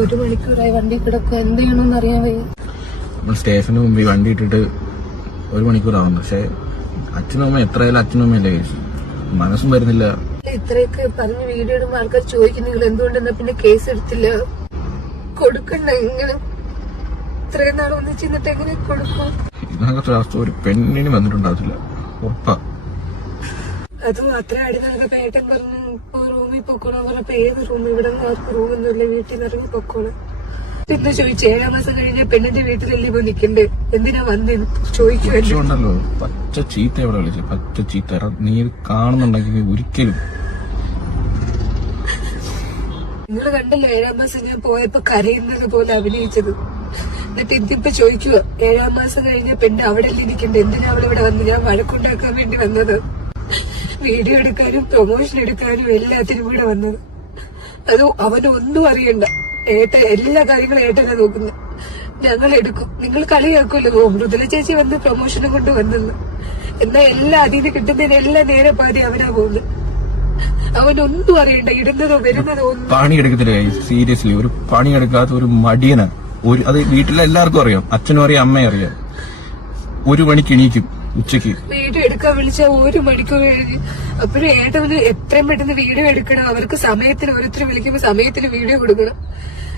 1 മണിക്കൂറായി വണ്ടി കിടക്കുക, എന്ത് ചെയ്യണമെന്ന് അറിയാൻ വയ്യ. നമ്മൾ സ്റ്റേഷന് മുമ്പ് വണ്ടി ഇട്ടിട്ട് 1 മണിക്കൂറാവുന്നു. പക്ഷെ അച്ഛനും അമ്മ എത്രയായാലും അച്ഛനും അമ്മയല്ലേ, മനസ്സും വരുന്നില്ല. ഇത്രയൊക്കെ പറഞ്ഞ് വീഡിയോ ഇടുമ്പോൾ ആൾക്കാർ ചോദിക്കും നിങ്ങൾ എന്തുകൊണ്ടെന്നാ പിന്നെ കേസ് എടുത്തില്ല, കൊടുക്കണ്ട. ഇങ്ങനെ ഇത്രയും നാൾ ഒന്നിച്ചിരുന്നിട്ട് എങ്ങനെ കൊടുക്കും? ഇതിനകത്തൊരു അവസ്ഥ ഒരു പെണ്ണിന് വന്നിട്ടുണ്ടാകത്തില്ല, ഉറപ്പാ. അതും അത്ര അടിനൊക്കെ ഏട്ടൻ പറഞ്ഞു ഇപ്പൊ റൂമിൽ പൊക്കോളാൻ പറഞ്ഞപ്പോ ഏത് റൂം, ഇവിടെ നിന്ന് അവർക്ക് റൂമൊന്നുമില്ല, വീട്ടിൽ നിന്ന് ഇറങ്ങി പൊക്കോളാം. പിന്നെ ചോദിച്ചു 7 മാസം കഴിഞ്ഞ പെണ്ണിന്റെ വീട്ടിലല്ലേ ഇപ്പൊ നിക്കണ്ടേ, എന്തിനാ വന്നേന്ന് ചോദിക്കുമല്ലോ. പച്ച ചീത്ത എവിടെ വിളിച്ചു, പച്ച ചീത്ത. നീ കാണുന്നുണ്ടെങ്കിൽ ഒരിക്കലും നിങ്ങൾ കണ്ടല്ലോ 7 മാസം ഞാൻ പോയപ്പോ കരയുന്നത് പോലെ അഭിനയിച്ചത്. എന്നിട്ട് ഇതിപ്പോ ചോദിക്കുക 7 മാസം കഴിഞ്ഞ പെണ്ണ് അവിടെ അല്ലേ നിക്കണ്ടേ, എന്തിനാ അവിടെ ഇവിടെ വന്ന്? ഞാൻ വഴക്കുണ്ടാക്കാൻ വേണ്ടി വന്നത്, വീഡിയോ എടുക്കാനും പ്രൊമോഷൻ എടുക്കാനും എല്ലാത്തിനും കൂടെ വന്നത്. അത് അവനൊന്നും അറിയണ്ട, എല്ലാ കാര്യങ്ങളും ഏട്ടനെ നോക്കുന്നത്. ഞങ്ങൾ എടുക്കും, നിങ്ങൾ കളിയാക്കുമല്ലോ മൃദുല ചേച്ചി വന്ന് പ്രൊമോഷനും കൊണ്ട് വന്നെന്ന്. എന്നാ എല്ലാം അതിന് കിട്ടുന്നതിനെല്ലാം നേരെ പാതി അവനാ പോകുന്നത്. അവനൊന്നും അറിയണ്ട, ഇടുന്നതോ വരുന്നതോ ഒന്നും പണിയെടുക്കത്തില്ല. സീരിയസ്ലി ഒരു പണിയെടുക്കാത്ത ഒരു മടിയനാ. അത് വീട്ടിലെ എല്ലാവർക്കും അറിയാം, അച്ഛനും അറിയാം, അമ്മയും അറിയാം. 1 മണിക്ക് എണീക്കും, ഉച്ചക്ക് വീഡിയോ എടുക്കാൻ വിളിച്ച 1 മണിക്കൂർ കഴിഞ്ഞ്. അപ്പോഴും ഏട്ടന് എത്രയും പെട്ടെന്ന് വീഡിയോ എടുക്കണം. അവർക്ക് സമയത്തിന് ഓരോരുത്തർ വിളിക്കുമ്പോ സമയത്തിന് വീഡിയോ കൊടുക്കണം.